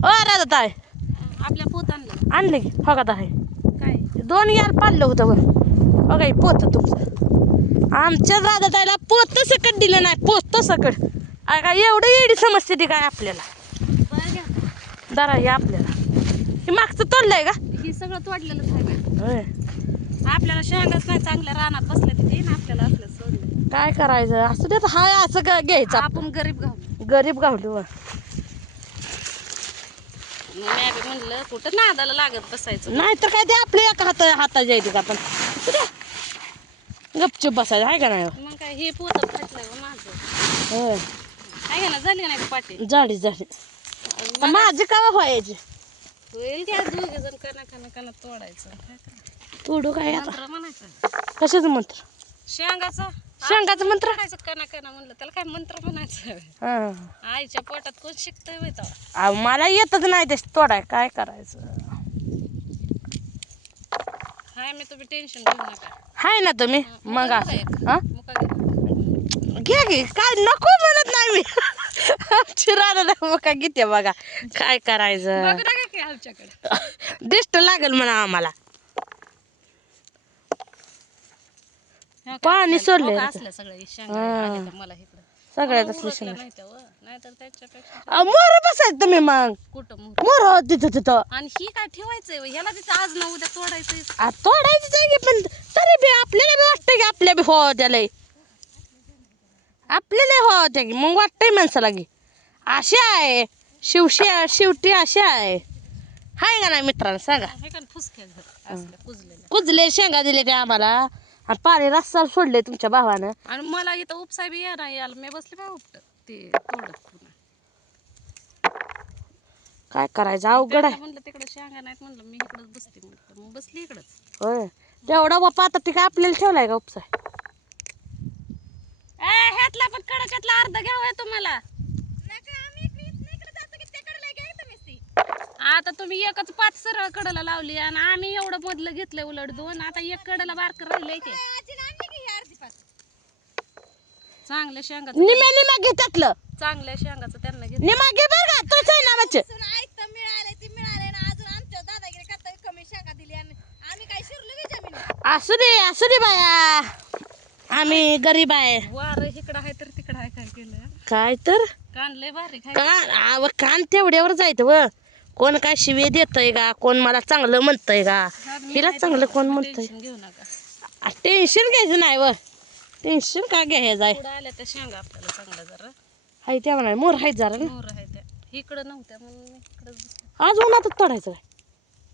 ओ राधा ताई आपल्या पोत आणलं आणले की फगात आहे काय 2 यार पाडलं होतं बघा हे पोत तुमचं आमच्या राधा ताईला पोत सकट दिलं नाही पोत सकट काय एवढं येडी समजते ती काय आपल्याला बरं घ्या दरा हे आपल्याला हे मागचं तोडलंय का ही सगळं तोडलेलंच आहे बाई. होय आपल्याला शेंगाच नाही चांगल्या रानात बसले तिथे ना आपल्याला असलं सोडलं काय करायचं असं देत हाय असं घ्यायचं आपण गरीब घालू गरीब गावली व मी बी म्हणलं कुठं नादाला लागत बसायचं नाहीतर काय ते आपल्या एका हाता जायचं का आपण असू द्या. गपचूप बसायचं आहे का नाही मग काय हे पोत फाटलं हो माझं होय आहे का ना झाली का नाही पाटी झाडी झाडी माझी कावा व्हायची होईल की आज दोघे जण कना तोडायचं काय करायचं? तोडू काय आता मंत्र म्हणायचं कशाचं मंत्र शेंगाचा शेंगाचं मंत्र तोडायचं कना म्हणलं त्याला काय मंत्र म्हणायचं हा आईच्या पोटात कोण शिकतोय बाई तेव्हा? अहो, मला येतच नाही ते तोडाय काय करायचं हाय मी तुम्ही टेन्शन घेऊ नका हाय ना तुम्ही मग मुका घेऊ हा का? मुका घेऊ. घ्या घे काय नको म्हणत नाही मी आमची राधा मग काय घेते बघा काय करायचं बघू नका की आमच्याकडे दिष्ट लागेल म्हणा आम्हाला हो का? पाणी सोडलंय हो का? आता. असलं सगळं हे शेंगा हा. आले तर मला इकडं सगळ्यात मला असलं उरकलं शेंगा नाही तेव्हा. नाहीतर त्याच्यापेक्षा मोर बसायचं तुम्ही मग कुठं मोर मोर तिथं तिथं आणि ही काय ठेवायचंय हो? ह्याला तिथं आज ना उद्या तोडायचंय तोडायचं आहे की पण तरी बी आपल्याला बी वाटतं की आपल्या बी हो त्याला आपल्याला हो त्या की मग वाटतंय माणसाला की अशी आहे शेवटी अशी आहे हाय का नाही मित्रांनो सांगा हे का फुसक्या घर असल्या कुजलेल्या कुजले शेंगा दिले ते आम्हाला आणि पाणी रस्ता सोडले तुमच्या भावानं आणि मला इथं उपसाय बी या नाही याला मी बसले बा उपट ते तोडत पुन्हा काय करायचं अवघड त्यांना आहे म्हणलं तिकडं शेंगा नाहीत म्हणलं मी इकडंच बसते म्हणलं मग बसली इकडंच होय तेवढा बापा आता ती काय आपल्याला ठेवलाय का उपसाय ह्यातला पण कडक्यातला अर्धा घ्यावाय तुम्हाला आता तुम्ही एकच 5 सरळ कडला लावली आणि आम्ही एवढं मधलं घेतलंय उलट 2 आता एक कडला बारक राहिलंय की चांगल्या शेंगाचं निम्या घे त्यातलं चांगल्या शेंगाचं त्यांना घेत निमा घे बरं का तुझं आहे नावाचे असू दे बाया आम्ही गरीब आहे वार इकडं आहे तर तिकडं आहे काय केलं काय तर कान लय भारी खाय कान तेवढ्यावर जायचं व कोण काय शिवे देतय का कोण मला चांगलं म्हणतंय का हिला चांगलं कोण म्हणतंय घेऊ नका टेन्शन घ्यायचं नाही व टेन्शन का घ्यायचं आहे पुढं आल्या त्या शेंगा आपल्याला चांगल्या जरा हाय त्या म्हणा मोर हाय जरा ना मोर आहे त्या इकडं नव्हत्या म्हणून मी इकडंच बसले. आज उन्हातच तोडायचं काय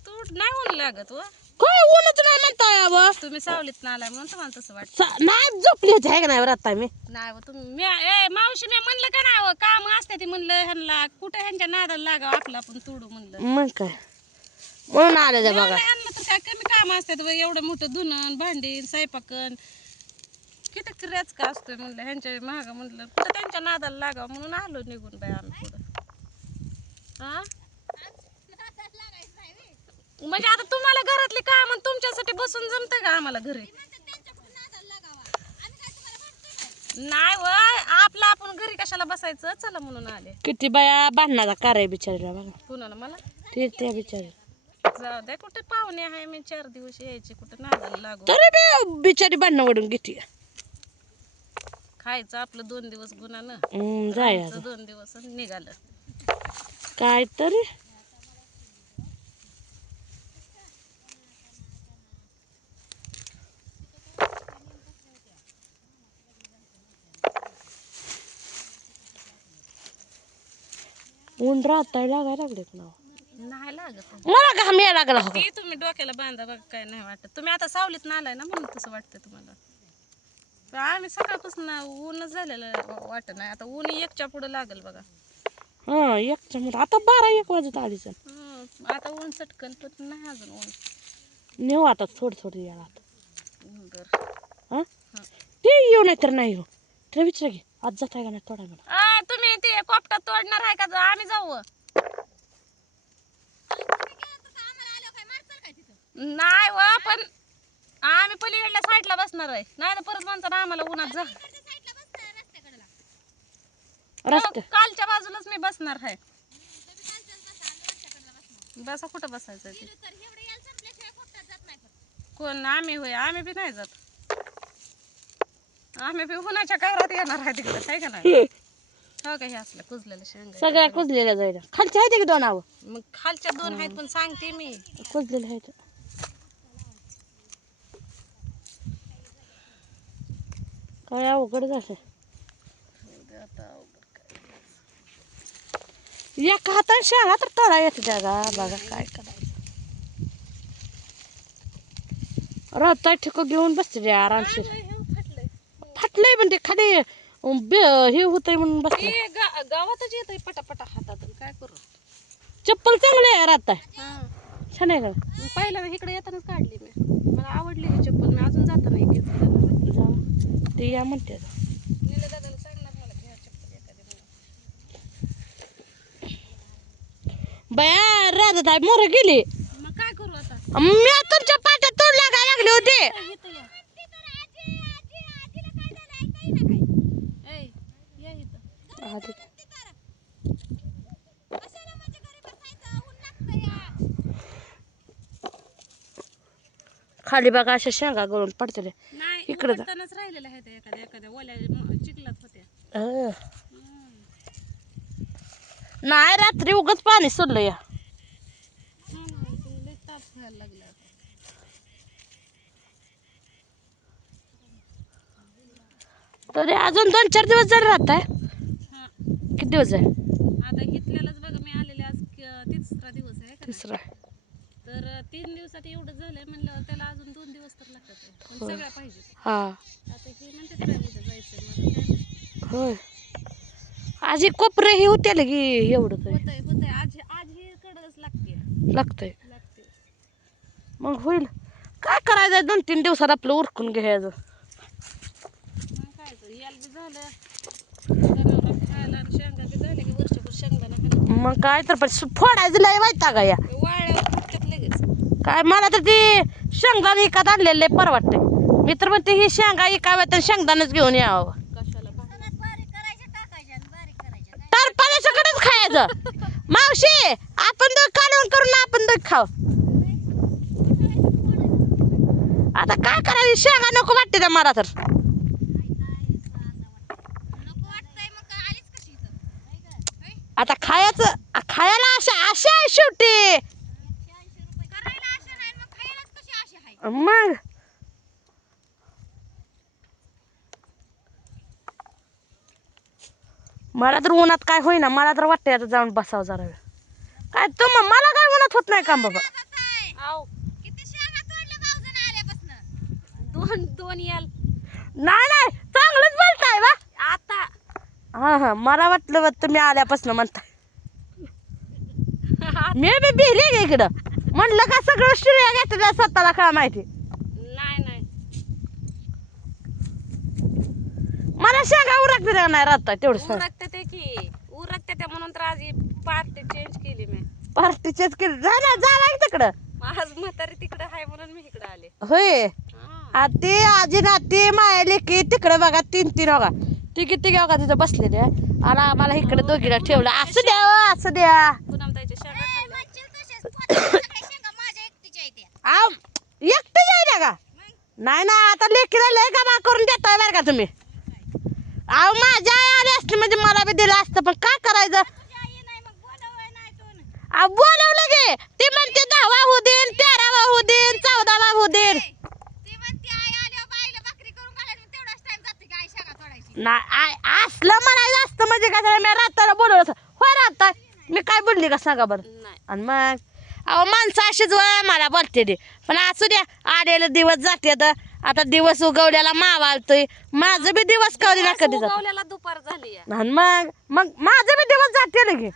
तू नाही ऊन लागत व काय ऊनच नाही म्हणताय अव तुम्ही सावलीत ना आलाय म्हणून तुम्हाला तसं वाटतं नाही झोपली होती आहे का नाही आता मी नाही व तुम्ही मावशी मी म्हणलं का नाही काम असते ती म्हणलं ह्यांना कुठं ह्यांच्या नादाला लागावं आपलं आपण तोडू म्हणलं मग काय म्हणून आलं त्या बघा ह्यांना तर काय कमी काम असतात व एवढं मोठं धुणं भांडी स्वयंपाकन किती क्रियाच का असतोय म्हणलं ह्यांच्या महाग म्हणलं कुठं त्यांच्या नादाला लागावं म्हणून आलो निघून बाई आम्ही पुढं हा म्हणजे आता तुम्हाला घरातली काम आणि तुमच्यासाठी बसून जमतंय का आम्हाला घरी नाही व आपलं आपण घरी कशाला बसायचं चला म्हणून आले किती बाया भांडणाचा कार आहे बिचारीला बघा कुणाला मला ते त्या बिचारी जाऊ द्या कुठे पाहुणे आहे मी 4 दिवस यायचे कुठे नादाला लागू तरी बी बिचारी भांडणं वडून घेते खायचं आपलं 2 दिवस गुन्हानं जायचं 2 दिवस आणि निघालं काय तरी ऊन राहताय लागायला लागलेत ना नाही लागत मला घाम यायला लागला हो. ते तुम्ही डोक्याला बांधा बघ काय नाही वाटत तुम्ही आता सावलीत ना आलाय ना म्हणून तसं वाटतं तुम्हाला पण आम्ही सकाळपासून ऊनच झालेलं वाटत नाही आता ऊन 1च्या पुढे लागल बघा हा एक चमच आता 12-1 वाजत आलीच आता ऊन चटकन पण नाही अजून ऊन नेऊ आता थोडं याला बर हा ते येऊ नाही तर नाही हो तर विचार घे आज जाताय का नाही थोडा मला तुम्ही ते कोपटा तोडणार आहे का आम्ही जाऊ नाही व पण आम्ही पलीकडल्या साईडला बसणार आहे नाही तर परत म्हणतात आम्हाला उन्हात जा रस्ते कालच्या बाजूलाच मी बसणार आहे बसा कुठं बसायचं ते कोण आम्ही होय आम्ही बी नाही जात आम्ही बी उन्हाच्या कारात येणार आहे तिकडे काय का नाही हो का हे असलं कुजलेलं शेंगा सगळ्या कुजलेल्या जायला खालच्या आहेत की दोन आव मग खालच्या दोन आहेत पण सांगते मी कुजलेल्या आहेत काय अवघड झालं एका हाताने शेंगा तर तोडा येते त्या बघा काय करायचं राहता ठिक घेऊन बसते आरामशीर फाटलंय पण ते खाली हे होतंय म्हणून बसले गावातच येत पटापटा हातात काय करू चप्पल चांगली आहे राहता हा छान आहे का पहिल्यांदा इकडे येतानाच काढली मी मला आवडली ही चप्पल मी अजून जाता नाही घेतली जाऊ ते या म्हणते दादाला सांगणार मला घ्या चप्पल एखादी बया राहत आहे मोर गेली मग काय करू आता मी तुमच्या पाट्यात तोड लागायला लागली होती इथं या या इथं खाली बघा अशा शेंगा गळून पडते नाही इकडं उकडतानाच राहिलेल्या आहेत एखाद्या ओल्या चिखलात होत्या नाही रात्री उगच पाणी सोडलं या लय ताप व्हायला लागला तरी अजून 2-4 दिवस जरी राहत आहे हा किती दिवस आहे आता इथल्यालाच बघा मी आलेले आज तिसरा दिवस आहे का तिसरा तर 3 दिवसात एवढं झालंय म्हणल्यावर त्याला अजून 2 दिवस तर लागतात पण सगळ्या पाहिजे हा आता हे म्हणते काय उद्या जायचं होय आजी कोपरे हे होते लगी एवढं तरी होतंय आज ही कडच लागते लागतंय मग होईल काय करायचं 2-3 दिवसात आपलं उरकून घ्यायचं मग काय तर याल बी झालं जनावरांना खायला आणि शेंगा बी झाले की वर्षभर शेंगदाणा खाणं मग काय तर पण फोडायचं लय वाईटा का या वाळल्यावर फुटतात लगेच काय मला तर ती शेंगदाणे इकत आणलेले परवडते मी तर म्हणते ही शेंगा इकाव्या तर शेंगदाणेच घेऊन यावं कशाला तर पाण्याच्याकडेच खायचं मावशी आपण दूध काढून करून आपण दूध खाऊ आता काय करायचं शेंगा नको वाटते त्या मला तर आता खायला आशा आहे शेवटी मग मला तर उन्हात काय होईना मला तर वाटतंय आता जाऊन बसावं जरा वेळ काय मला काय उन्हात होत नाही काम बाबा दोन याल नाही चांगलंच बोलताय बा आता हा मला वाटलं बा तुम्ही आल्यापासून म्हणताय मी बी भिले गे इकडं म्हणलं का सगळं शिळ्या घेतल्या स्वतःला काय माहिती नाही मला शेंगा उरकते का नाही राहता तेवढं उरकते ते की उरकते ते म्हणून तर आज पार्टी चेंज केली मी पार्टीचेच केली जा तिकडं आज म्हातारी तिकडे आहे म्हणून मी इकडे आले होय ती आजी नाती मायले की तिकडे बघा 3 बघा ती किती बघा तिथं बसलेली आहे आणि आम्हाला इकडे दोघीला ठेवलं असं द्या पुन्हा त्याच्या शेंगा खाल्ल्या एकटी जायला का नाही आता लेकीला लय का करून देताय बरं का तुम्ही अहो माझ्या आई आली असते म्हणजे मला बी दिलं असतं पण काय करायचं बोलवलं गे ती म्हणते 10वा होऊ देन 13वा होऊ देन 14वा होऊ देन नाही असलं म्हणायचं असतं म्हणजे काय मी रात्याला बोलवलं होय राहता मी काय बोलली का सांगा बरं आणि मग अहो माणसं अशीच मला बोलते ते पण असू द्या आलेले दिवस जाते आता दिवस उगवल्याला मावाळतोय माझं बी दिवस कधी ना कधी उगवल्याला दुपार झाली आणि मग माझं बी दिवस जाते लगे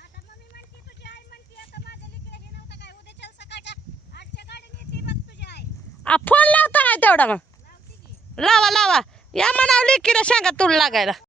फोन लावता काय तेवढा मग लावा या म्हणावं लेकीला शेंगा तुला लागायला